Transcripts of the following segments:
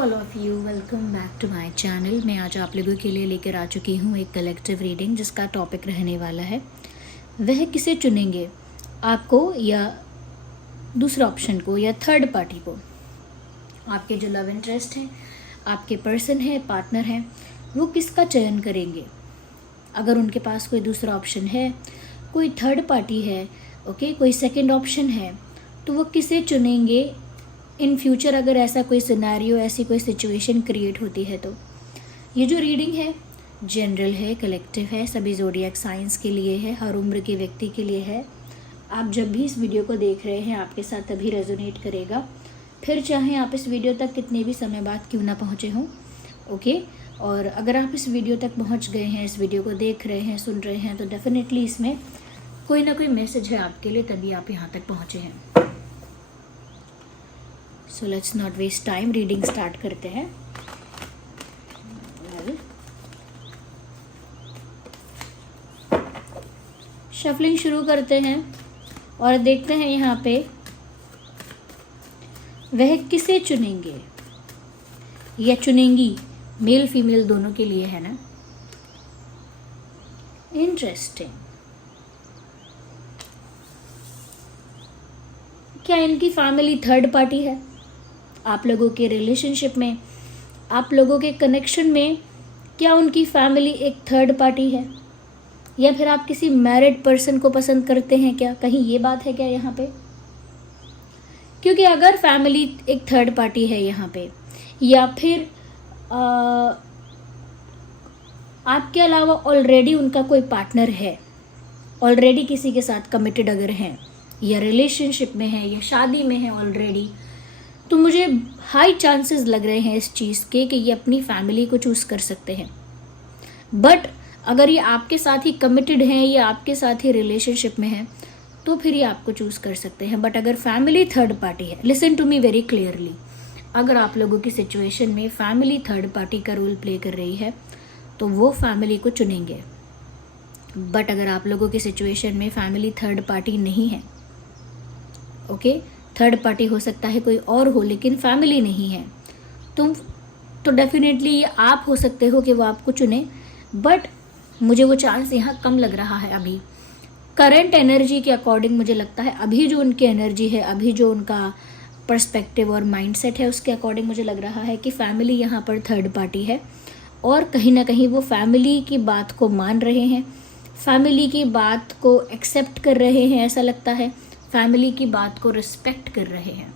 All of you, welcome back to my channel. मैं आज आप लोगों के लिए लेकर आ चुकी हूँ एक कलेक्टिव रीडिंग जिसका टॉपिक रहने वाला है वह किसे चुनेंगे, आपको या दूसरा ऑप्शन को या थर्ड पार्टी को। आपके जो लव इंटरेस्ट हैं, आपके पर्सन है, पार्टनर हैं, वो किसका चयन करेंगे। अगर उनके पास कोई दूसरा ऑप्शन है, कोई थर्ड पार्टी है, ओके, कोई सेकंड ऑप्शन है, तो वो किसे चुनेंगे इन फ्यूचर। अगर ऐसा कोई सिनेरियो, ऐसी कोई सिचुएशन क्रिएट होती है तो ये जो रीडिंग है जनरल है, कलेक्टिव है, सभी ज़ोडिएक साइंस के लिए है, हर उम्र के व्यक्ति के लिए है। आप जब भी इस वीडियो को देख रहे हैं आपके साथ तभी रेजोनेट करेगा, फिर चाहे आप इस वीडियो तक कितने भी समय बाद क्यों ना पहुँचे हों, ओके। और अगर आप इस वीडियो तक पहुँच गए हैं, इस वीडियो को देख रहे हैं, सुन रहे हैं, तो डेफिनेटली इसमें कोई ना कोई मैसेज है आपके लिए, तभी आप यहाँ तक पहुँचे हैं। So let's not waste time, reading start करते हैं। शफलिंग शुरू करते हैं और देखते हैं यहाँ पे वह किसे चुनेंगे या चुनेंगी। मेल फीमेल दोनों के लिए है ना। इंटरेस्टिंग। क्या इनकी फैमिली थर्ड पार्टी है? आप लोगों के रिलेशनशिप में, आप लोगों के कनेक्शन में क्या उनकी फैमिली एक थर्ड पार्टी है? या फिर आप किसी मैरिड पर्सन को पसंद करते हैं क्या? कहीं ये बात है क्या यहाँ पे? क्योंकि अगर फैमिली एक थर्ड पार्टी है यहाँ पे, या फिर आपके अलावा ऑलरेडी उनका कोई पार्टनर है, ऑलरेडी किसी के साथ कमिटेड अगर हैं, या रिलेशनशिप में है, या शादी में है ऑलरेडी, तो मुझे हाई चांसेस लग रहे हैं इस चीज़ के कि ये अपनी फैमिली को चूज़ कर सकते हैं। बट अगर ये आपके साथ ही कमिटेड हैं या आपके साथ ही रिलेशनशिप में हैं, तो फिर ये आपको चूज़ कर सकते हैं। बट अगर फैमिली थर्ड पार्टी है, listen to me very clearly, अगर आप लोगों की सिचुएशन में फैमिली थर्ड पार्टी का रोल प्ले कर रही है तो वो फैमिली को चुनेंगे। बट अगर आप लोगों की सिचुएशन में फैमिली थर्ड पार्टी नहीं है, ओके, थर्ड पार्टी हो सकता है कोई और हो लेकिन फैमिली नहीं है, तो डेफिनेटली ये आप हो सकते हो कि वो आपको चुने। बट मुझे वो चांस यहाँ कम लग रहा है अभी करंट एनर्जी के अकॉर्डिंग। मुझे लगता है अभी जो उनकी एनर्जी है, अभी जो उनका पर्सपेक्टिव और माइंडसेट है, उसके अकॉर्डिंग मुझे लग रहा है कि फैमिली यहाँ पर थर्ड पार्टी है और कहीं ना कहीं वो फैमिली की बात को मान रहे हैं, फैमिली की बात को एक्सेप्ट कर रहे हैं, ऐसा लगता है फैमिली की बात को रिस्पेक्ट कर रहे हैं,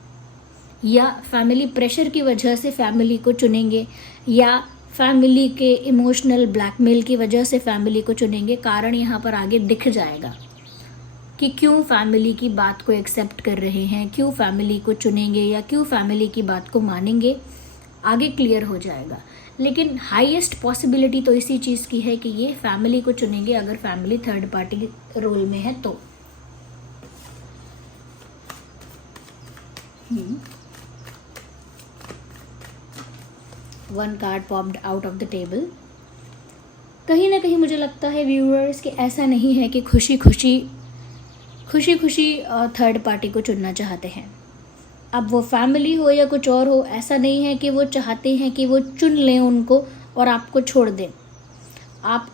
या फैमिली प्रेशर की वजह से फैमिली को चुनेंगे, या फैमिली के इमोशनल ब्लैकमेल की वजह से फैमिली को चुनेंगे। कारण यहाँ पर आगे दिख जाएगा कि क्यों फैमिली की बात को एक्सेप्ट कर रहे हैं, क्यों फैमिली को चुनेंगे या क्यों फैमिली की बात को मानेंगे, आगे क्लियर हो जाएगा। लेकिन हाईएस्ट पॉसिबिलिटी तो इसी चीज़ की है कि ये फैमिली को चुनेंगे अगर फैमिली थर्ड पार्टी रोल में है तो। One card popped out of the table. कहीं ना कहीं मुझे लगता है व्यूअर्स कि ऐसा नहीं है कि खुशी खुशी थर्ड पार्टी को चुनना चाहते हैं। अब वो फैमिली हो या कुछ और हो, ऐसा नहीं है कि वो चाहते हैं कि वो चुन लें उनको और आपको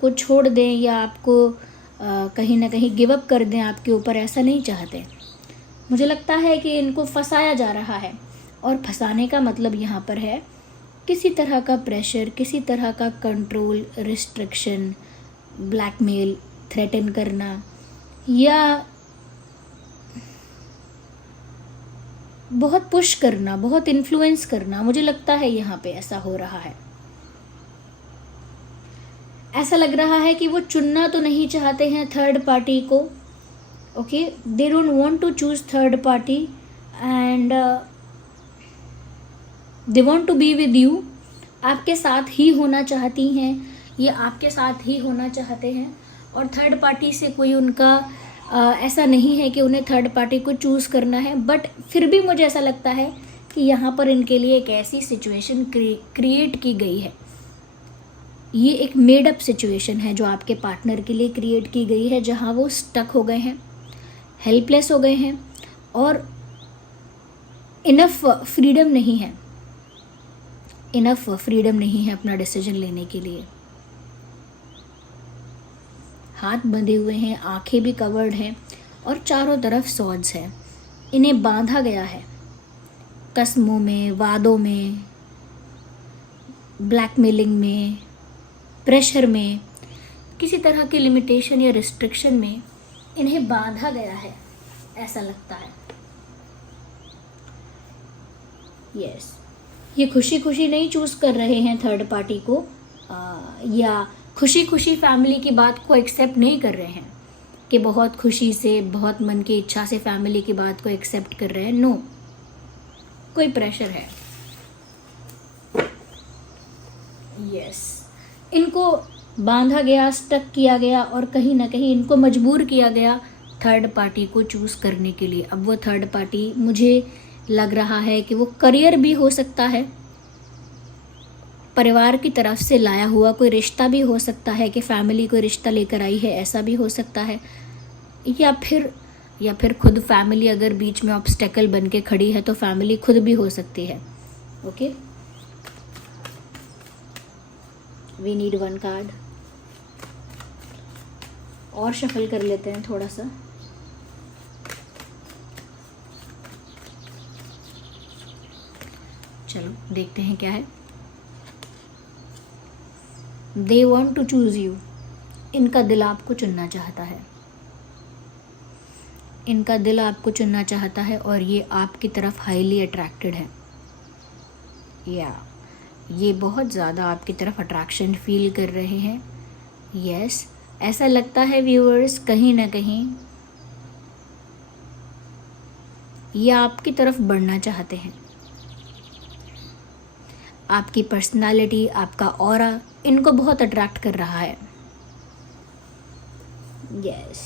छोड़ दें या आपको कहीं ना कहीं गिव अप कर दें आपके ऊपर, ऐसा नहीं चाहते। मुझे लगता है कि इनको फंसाया जा रहा है, और फंसाने का मतलब यहाँ पर है किसी तरह का प्रेशर, किसी तरह का कंट्रोल, रिस्ट्रिक्शन, ब्लैकमेल, थ्रेटन करना, या बहुत पुश करना, बहुत इन्फ्लुएंस करना। मुझे लगता है यहाँ पे ऐसा हो रहा है। ऐसा लग रहा है कि वो चुनना तो नहीं चाहते हैं थर्ड पार्टी को, okay, they don't want to choose third party and they want to be with you. आपके साथ ही होना चाहती हैं, ये आपके साथ ही होना चाहते हैं, और थर्ड पार्टी से कोई उनका ऐसा नहीं है कि उन्हें थर्ड पार्टी को चूज़ करना है। बट फिर भी मुझे ऐसा लगता है कि यहाँ पर इनके लिए एक ऐसी सिचुएशन क्रिएट की गई है, ये एक मेड अप सिचुएशन है जो आपके पार्टनर के लिए क्रिएट की गई है, जहाँ वो स्टक हो गए हैं, हेल्पलेस हो गए हैं और इनफ फ्रीडम नहीं है। इनफ फ्रीडम नहीं है अपना डिसीजन लेने के लिए। हाथ बंधे हुए हैं, आंखें भी कवर्ड हैं और चारों तरफ सॉर्ड्स हैं। इन्हें बांधा गया है कस्मों में, वादों में, ब्लैकमेलिंग में, प्रेशर में, किसी तरह की लिमिटेशन या रिस्ट्रिक्शन में इन्हें बांधा गया है, ऐसा लगता है। यस, ये खुशी खुशी नहीं चूज कर रहे हैं थर्ड पार्टी को, या खुशी खुशी फैमिली की बात को एक्सेप्ट नहीं कर रहे हैं कि बहुत खुशी से, बहुत मन की इच्छा से फैमिली की बात को एक्सेप्ट कर रहे हैं। नो, कोई प्रेशर है। यस, इनको बांधा गया, स्टक किया गया और कहीं ना कहीं इनको मजबूर किया गया थर्ड पार्टी को चूज करने के लिए। अब वो थर्ड पार्टी, मुझे लग रहा है कि वो करियर भी हो सकता है, परिवार की तरफ से लाया हुआ कोई रिश्ता भी हो सकता है कि फैमिली कोई रिश्ता लेकर आई है, ऐसा भी हो सकता है, या फिर खुद फैमिली अगर बीच में ऑब्स्टेकल बन के खड़ी है तो फैमिली खुद भी हो सकती है। Okay, we need one card और शफल कर लेते हैं थोड़ा सा। चलो देखते हैं क्या है। They want to choose you, इनका दिल आपको चुनना चाहता है, इनका दिल आपको चुनना चाहता है और ये आपकी तरफ हाईली अट्रैक्टेड है, या ये बहुत ज़्यादा आपकी तरफ अट्रैक्शन फील कर रहे हैं। यस, ऐसा लगता है व्यूअर्स कहीं ना कहीं ये आपकी तरफ बढ़ना चाहते हैं। आपकी पर्सनालिटी, आपका ऑरा इनको बहुत अट्रैक्ट कर रहा है। यस,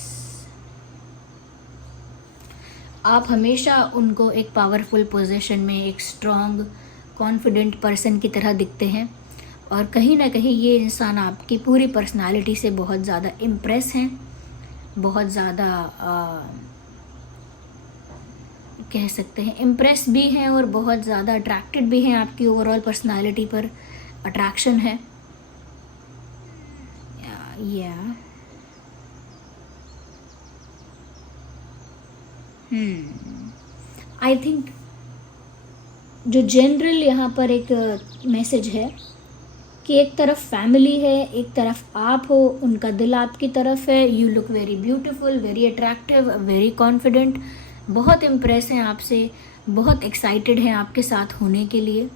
आप हमेशा उनको एक पावरफुल पोजीशन में, एक स्ट्रॉन्ग कॉन्फिडेंट पर्सन की तरह दिखते हैं और कहीं ना कहीं ये इंसान आपकी पूरी पर्सनालिटी से बहुत ज़्यादा इम्प्रेस हैं, बहुत ज़्यादा कह सकते हैं इम्प्रेस भी हैं और बहुत ज़्यादा अट्रैक्टेड भी हैं। आपकी ओवरऑल पर्सनालिटी पर अट्रैक्शन है। आई थिंक जो जनरल यहाँ पर एक मैसेज है कि एक तरफ फैमिली है, एक तरफ आप हो, उनका दिल आपकी तरफ है। You look very beautiful, very attractive, very confident, बहुत इम्प्रेस हैं आपसे, बहुत एक्साइटेड हैं आपके साथ होने के लिए।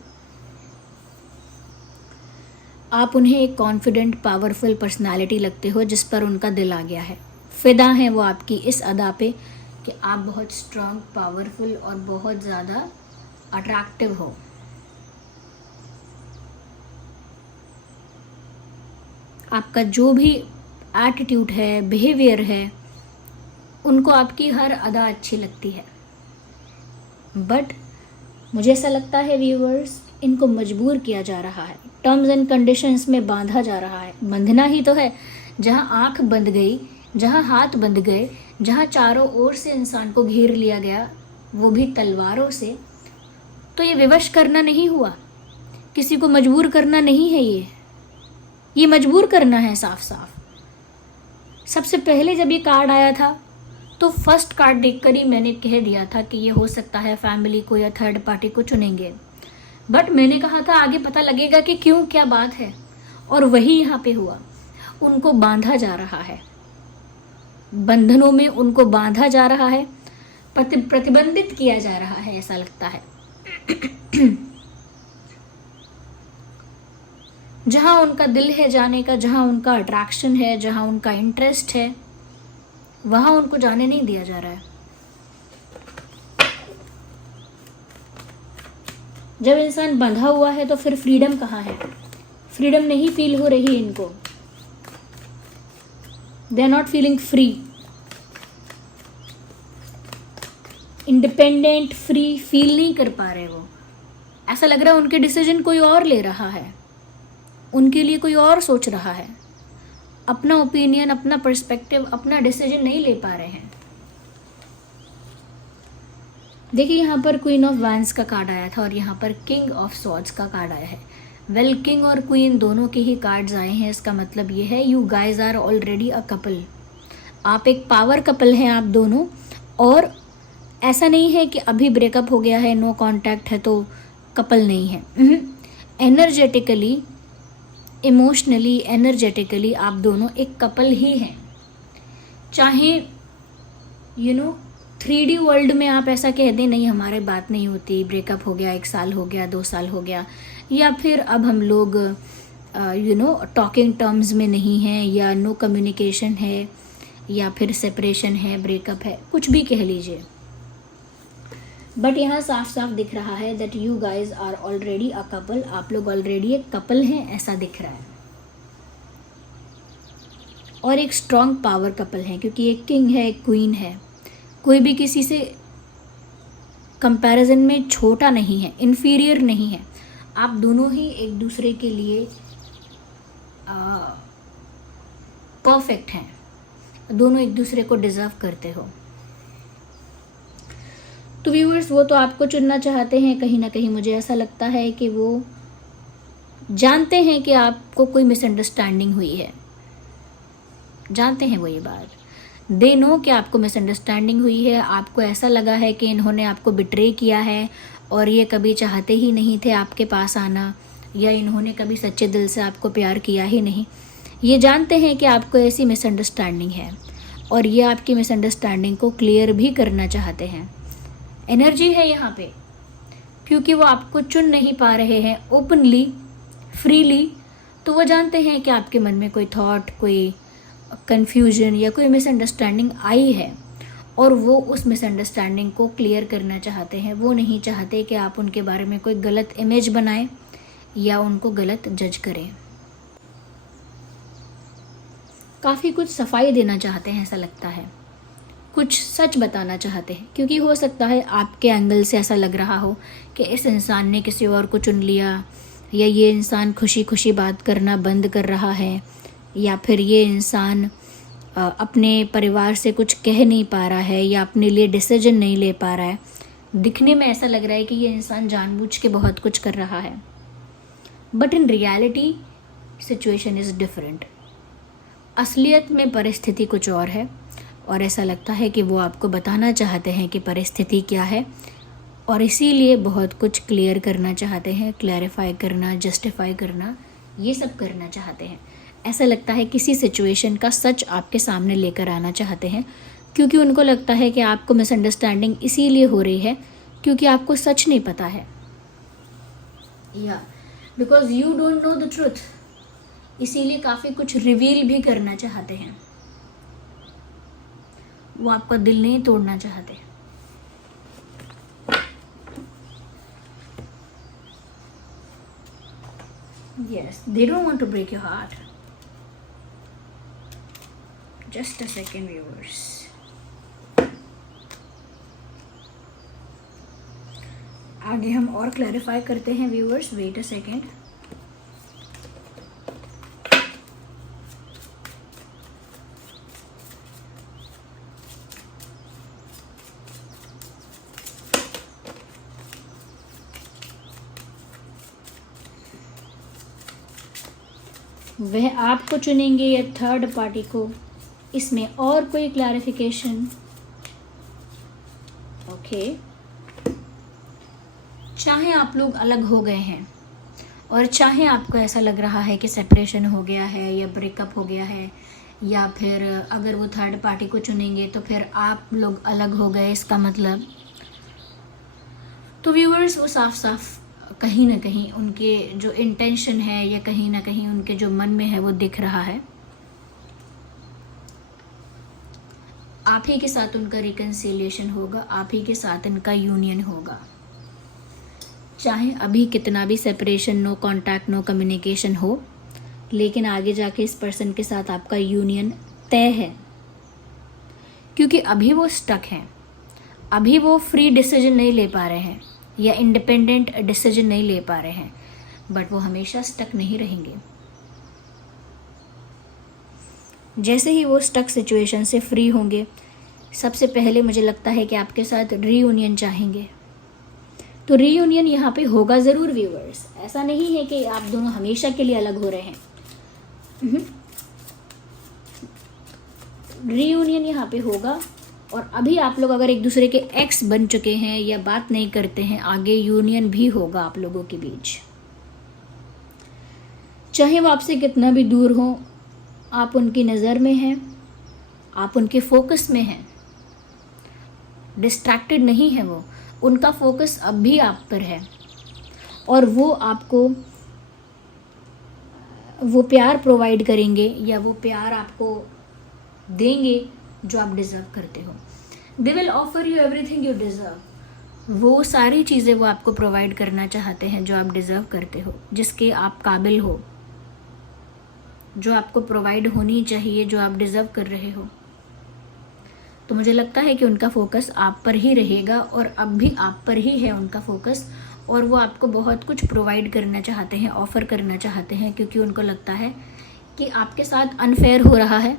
आप उन्हें एक कॉन्फिडेंट पावरफुल पर्सनालिटी लगते हो जिस पर उनका दिल आ गया है। फिदा हैं वो आपकी इस अदा पे कि आप बहुत स्ट्रॉन्ग, पावरफुल और बहुत ज़्यादा अट्रैक्टिव हो। आपका जो भी एटीट्यूड है, बिहेवियर है, उनको आपकी हर अदा अच्छी लगती है। बट मुझे ऐसा लगता है व्यूअर्स, इनको मजबूर किया जा रहा है, टर्म्स एंड कंडीशंस में बांधा जा रहा है। बंधना ही तो है, जहाँ आँख बंद गई, जहाँ हाथ बंध गए, जहाँ चारों ओर से इंसान को घेर लिया गया, वो भी तलवारों से, तो ये विवश करना नहीं हुआ, किसी को मजबूर करना नहीं है। ये मजबूर करना है साफ साफ। सबसे पहले जब ये कार्ड आया था तो फर्स्ट कार्ड देखकर ही मैंने कह दिया था कि ये हो सकता है फैमिली को या थर्ड पार्टी को चुनेंगे। बट मैंने कहा था आगे पता लगेगा कि क्यों, क्या बात है, और वही यहाँ पे हुआ। उनको बांधा जा रहा है, बंधनों में उनको बांधा जा रहा है, प्रतिबंधित किया जा रहा है, ऐसा लगता है। जहाँ उनका दिल है जाने का, जहाँ उनका अट्रैक्शन है, जहाँ उनका इंटरेस्ट है, वहाँ उनको जाने नहीं दिया जा रहा है। जब इंसान बंधा हुआ है तो फिर फ्रीडम कहाँ है? फ्रीडम नहीं फील हो रही इनको। They are not feeling free, independent, free feel नहीं कर पा रहे वो। ऐसा लग रहा है उनके डिसीजन कोई और ले रहा है, उनके लिए कोई और सोच रहा है। अपना ओपिनियन, अपना पर्सपेक्टिव, अपना डिसीजन नहीं ले पा रहे हैं। देखिए यहाँ पर क्वीन ऑफ वैंस का कार्ड आया था और यहाँ पर किंग ऑफ सॉर्ड्स का कार्ड आया है। वेल, किंग और क्वीन दोनों के ही कार्ड्स आए हैं। इसका मतलब ये है you guys are already a couple. आप एक पावर कपल हैं आप दोनों। और ऐसा नहीं है कि अभी ब्रेकअप हो गया है, नो कांटेक्ट है तो कपल नहीं है। एनर्जेटिकली, इमोशनली, एनर्जेटिकली आप दोनों एक कपल ही हैं। चाहे 3D वर्ल्ड में आप ऐसा कह दें नहीं हमारी बात नहीं होती, ब्रेकअप हो गया, 1 साल हो गया, 2 साल हो गया, या फिर अब हम लोग टॉकिंग टर्म्स में नहीं हैं, या नो कम्युनिकेशन है, या फिर सेपरेशन है, ब्रेकअप है, कुछ भी कह लीजिए, बट यहाँ साफ साफ दिख रहा है that you guys are already a couple. आप लोग ऑलरेडी एक कपल हैं, ऐसा दिख रहा है। और एक स्ट्रॉन्ग पावर कपल है, क्योंकि एक किंग है, एक क्वीन है। कोई भी किसी से कंपैरिजन में छोटा नहीं है, इन्फीरियर नहीं है। आप दोनों ही एक दूसरे के लिए परफेक्ट हैं, दोनों एक दूसरे को डिजर्व करते हो। तो व्यूअर्स, वो तो आपको चुनना चाहते हैं। कहीं ना कहीं मुझे ऐसा लगता है कि वो जानते हैं कि आपको कोई मिसअंडरस्टैंडिंग हुई है, जानते हैं वो ये बात। दे नो कि आपको मिसअंडरस्टैंडिंग हुई है, आपको ऐसा लगा है कि इन्होंने आपको बिट्रे किया है और ये कभी चाहते ही नहीं थे आपके पास आना, या इन्होंने कभी सच्चे दिल से आपको प्यार किया ही नहीं। ये जानते हैं कि आपको ऐसी मिसअंडरस्टैंडिंग है और ये आपकी मिसअंडरस्टैंडिंग को क्लियर भी करना चाहते हैं। एनर्जी है यहाँ पे, क्योंकि वो आपको चुन नहीं पा रहे हैं ओपनली, फ्रीली, तो वो जानते हैं कि आपके मन में कोई थॉट, कोई कन्फ्यूजन या कोई मिसअंडरस्टैंडिंग आई है और वो उस मिसअंडरस्टैंडिंग को क्लियर करना चाहते हैं। वो नहीं चाहते कि आप उनके बारे में कोई गलत इमेज बनाएं या उनको गलत जज करें। काफ़ी कुछ सफाई देना चाहते हैं, ऐसा लगता है, कुछ सच बताना चाहते हैं, क्योंकि हो सकता है आपके एंगल से ऐसा लग रहा हो कि इस इंसान ने किसी और को चुन लिया, या ये इंसान खुशी खुशी बात करना बंद कर रहा है, या फिर ये इंसान अपने परिवार से कुछ कह नहीं पा रहा है या अपने लिए डिसीजन नहीं ले पा रहा है। दिखने में ऐसा लग रहा है कि ये इंसान जानबूझ के बहुत कुछ कर रहा है, but in reality situation is different. असलियत में परिस्थिति कुछ और है और ऐसा लगता है कि वो आपको बताना चाहते हैं कि परिस्थिति क्या है, और इसीलिए बहुत कुछ क्लियर करना चाहते हैं, क्लैरिफाई करना, जस्टिफाई करना, ये सब करना चाहते हैं। ऐसा लगता है किसी सिचुएशन का सच आपके सामने लेकर आना चाहते हैं, क्योंकि उनको लगता है कि आपको मिसअंडरस्टैंडिंग इसीलिए हो रही है क्योंकि आपको सच नहीं पता है, या because you don't know the truth, इसीलिए काफ़ी कुछ रिवील भी करना चाहते हैं। वो आपका दिल नहीं तोड़ना चाहते। Yes, they don't want to break your heart. Just a second, viewers. आगे हम और क्लैरिफाई करते हैं व्यूअर्स, वेट अ सेकेंड। वह आपको चुनेंगे या थर्ड पार्टी को, इसमें और कोई क्लैरिफिकेशन? ओके, चाहे आप लोग अलग हो गए हैं और चाहे आपको ऐसा लग रहा है कि सेपरेशन हो गया है या ब्रेकअप हो गया है, या फिर अगर वो थर्ड पार्टी को चुनेंगे तो फिर आप लोग अलग हो गए, इसका मतलब, तो व्यूअर्स वो साफ साफ कहीं ना कहीं उनके जो इंटेंशन है या कहीं ना कहीं उनके जो मन में है वो दिख रहा है। आप ही के साथ उनका रिकन्सिलिएशन होगा, आप ही के साथ इनका यूनियन होगा, चाहे अभी कितना भी separation, no contact, no communication हो, लेकिन आगे जाके इस पर्सन के साथ आपका यूनियन तय है, क्योंकि अभी वो स्टक हैं, अभी वो फ्री डिसीजन नहीं ले पा रहे हैं या इंडिपेंडेंट डिसीजन नहीं ले पा रहे हैं, बट वो हमेशा स्टक नहीं रहेंगे। जैसे ही वो स्टक सिचुएशन से फ्री होंगे, सबसे पहले मुझे लगता है कि आपके साथ रीयूनियन चाहेंगे, तो रीयूनियन यहाँ पे होगा ज़रूर व्यूअर्स, ऐसा नहीं है कि आप दोनों हमेशा के लिए अलग हो रहे हैं। रीयूनियन यहाँ पे होगा, और अभी आप लोग अगर एक दूसरे के एक्स बन चुके हैं या बात नहीं करते हैं, आगे यूनियन भी होगा आप लोगों के बीच। चाहे वो आपसे कितना भी दूर हो, आप उनकी नज़र में हैं, आप उनके फोकस में हैं, डिस्ट्रैक्टेड नहीं है वो, उनका फोकस अब भी आप पर है, और वो आपको वो प्यार प्रोवाइड करेंगे या वो प्यार आपको देंगे जो आप डिज़र्व करते हो। They will offer you everything you deserve. वो सारी चीज़ें वो आपको प्रोवाइड करना चाहते हैं जो आप डिज़र्व करते हो, जिसके आप काबिल हो, जो आपको प्रोवाइड होनी चाहिए, जो आप डिज़र्व कर रहे हो। तो मुझे लगता है कि उनका फोकस आप पर ही रहेगा, और अब भी आप पर ही है उनका फोकस, और वो आपको बहुत कुछ प्रोवाइड करना चाहते हैं, ऑफ़र करना चाहते हैं, क्योंकि उनको लगता है कि आपके साथ अनफेयर हो रहा है,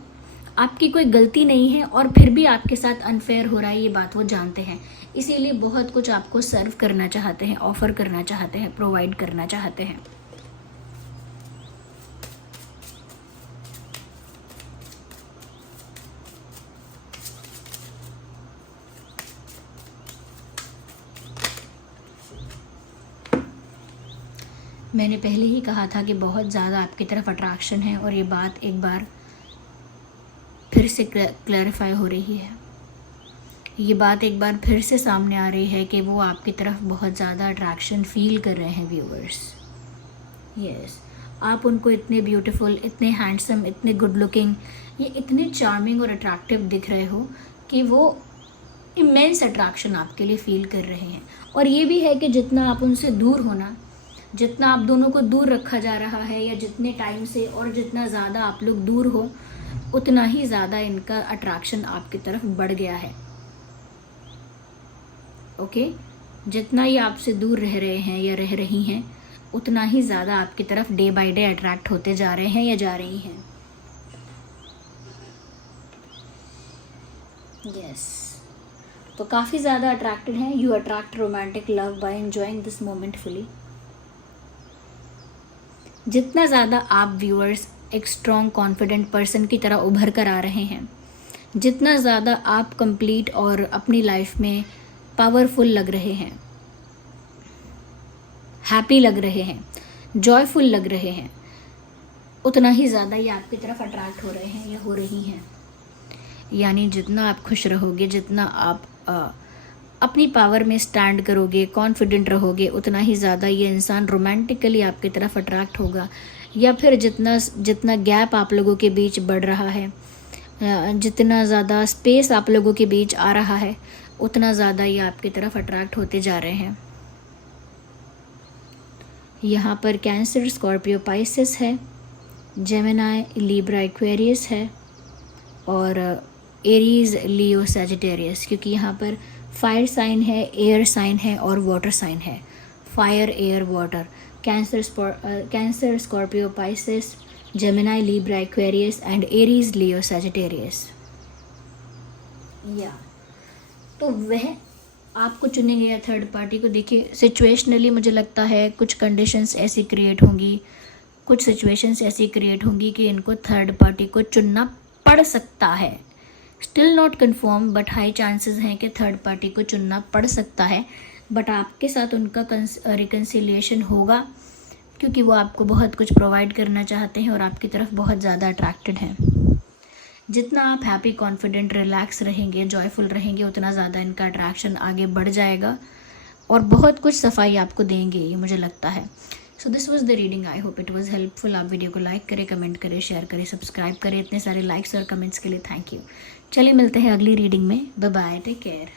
आपकी कोई गलती नहीं है और फिर भी आपके साथ अनफेयर हो रहा है, ये बात वो जानते हैं। इसीलिए बहुत कुछ आपको सर्व करना चाहते हैं, ऑफ़र करना चाहते हैं, प्रोवाइड करना चाहते हैं। मैंने पहले ही कहा था कि बहुत ज़्यादा आपकी तरफ अट्रैक्शन है, और ये बात एक बार फिर से क्लैरिफाई हो रही है। ये बात एक बार फिर से सामने आ रही है कि वो आपकी तरफ बहुत ज़्यादा अट्रैक्शन फील कर रहे हैं व्यूअर्स। यस, आप उनको इतने ब्यूटीफुल, इतने हैंडसम, इतने गुड लुकिंग, ये इतने चार्मिंग और अट्रैक्टिव दिख रहे हो कि वो इमेंस अट्रैक्शन आपके लिए फील कर रहे हैं। और ये भी है कि जितना आप उनसे दूर होना, जितना आप दोनों को दूर रखा जा रहा है, या जितने टाइम से और जितना ज़्यादा आप लोग दूर हो, उतना ही ज़्यादा इनका अट्रैक्शन आपकी तरफ बढ़ गया है। ओके, जितना ही आपसे दूर रह रहे हैं या रह रही हैं, उतना ही ज़्यादा आपकी तरफ डे बाय डे अट्रैक्ट होते जा रहे हैं या जा रही हैं। यस, तो काफ़ी ज़्यादा अट्रैक्टेड हैं। You attract romantic love by enjoying this moment fully. जितना ज़्यादा आप व्यूअर्स एक स्ट्रॉन्ग कॉन्फिडेंट पर्सन की तरह उभर कर आ रहे हैं, जितना ज़्यादा आप कंप्लीट और अपनी लाइफ में पावरफुल लग रहे हैं, हैप्पी लग रहे हैं, जॉयफुल लग रहे हैं, उतना ही ज़्यादा ये आपकी तरफ अट्रैक्ट हो रहे हैं या हो रही हैं। यानी जितना आप खुश रहोगे, जितना आप अपनी पावर में स्टैंड करोगे, कॉन्फिडेंट रहोगे, उतना ही ज़्यादा ये इंसान रोमांटिकली आपकी तरफ अट्रैक्ट होगा। या फिर जितना गैप आप लोगों के बीच बढ़ रहा है, जितना ज़्यादा स्पेस आप लोगों के बीच आ रहा है, उतना ज़्यादा ये आपकी तरफ अट्रैक्ट होते जा रहे हैं। यहाँ पर कैंसर, स्कॉर्पियो, पाइसेस है, जेमिनाई, लिब्रा, एक्वेरियस है, और एरीज, लियो, सैजिटेरियस, क्योंकि यहाँ पर फायर साइन है, एयर साइन है और वाटर साइन है। Fire, air, water. Cancer, Scorpio, Pisces, Gemini, Libra, Aquarius and Aries, Leo, Sagittarius. या तो वह आपको चुनेंगे या थर्ड पार्टी को। देखिए, सिचुएशनली मुझे लगता है कुछ कंडीशंस ऐसी क्रिएट होंगी, कुछ सिचुएशंस ऐसी क्रिएट होंगी कि इनको थर्ड पार्टी को चुनना पड़ सकता है। Still not confirm, but high chances हैं कि थर्ड पार्टी को चुनना पड़ सकता है। बट आपके साथ उनका रिकन्सिलिएशन होगा, क्योंकि वो आपको बहुत कुछ प्रोवाइड करना चाहते हैं और आपकी तरफ बहुत ज़्यादा अट्रैक्टेड हैं। जितना आप हैप्पी, कॉन्फिडेंट, रिलैक्स रहेंगे, जॉयफुल रहेंगे, उतना ज़्यादा इनका अट्रैक्शन आगे बढ़ जाएगा और बहुत कुछ सफाई आपको देंगे, ये मुझे लगता है। So this was the reading. I hope it was helpful. आप वीडियो को लाइक करें, कमेंट करें, शेयर करें, सब्सक्राइब करें। इतने सारे लाइक्स और कमेंट्स के लिए थैंक यू। चलिए मिलते हैं अगली रीडिंग में। Bye bye, take care.